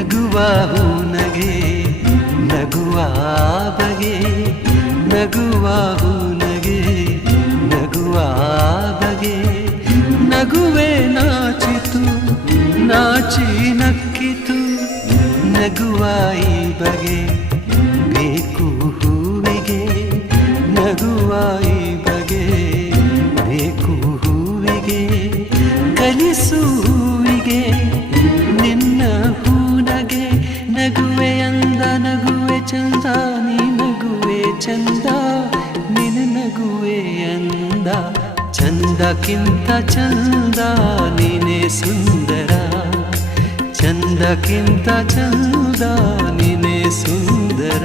ನಗುವ ಹೂನಗೆ ನಗುವ ಬಗೆ ನಗುವ ಹೂನಗೆ ನಗುವ ಬಗೆ ನಗುವೆ ನಾಚಿತು ನಾಚಿ ನಕ್ಕಿತು ನಗುವ ಈ ಬಗೆ ಬೇಕು ಹೂವಿಗೆ ನಗುವ ಈ ಬಗೆ ಬೇಕು ಹೂವಿಗೆ ಕಲಿಸು ಹೂವಿಗೆ ನಿನ್ನ ಹೂನಗೆ ನಗುವೆ ಅಂದ ನಗುವೆ ಚಂದ ನೀ ನಗುವೆ ಚಂದ ನಿನ್ನ ನಗುವೆ ಅಂದ ಚಂದಕ್ಕಿಂತ ಚಂದ ನೀನೇ ಸುಂದರ ಚಂದಕ್ಕಿಂತ ಚಂದ ನೀನೇ ಸುಂದರ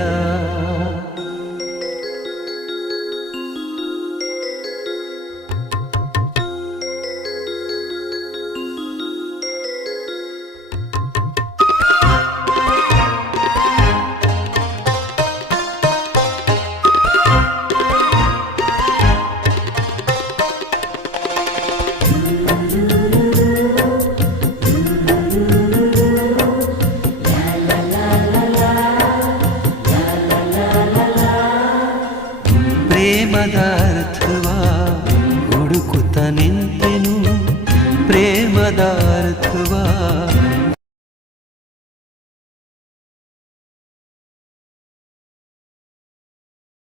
ಪ್ರೇಮದ ಅರ್ಥವ ಹುಡುಕುತ್ತ ನಿಂತೆನು ಪ್ರೇಮದ ಅರ್ಥವ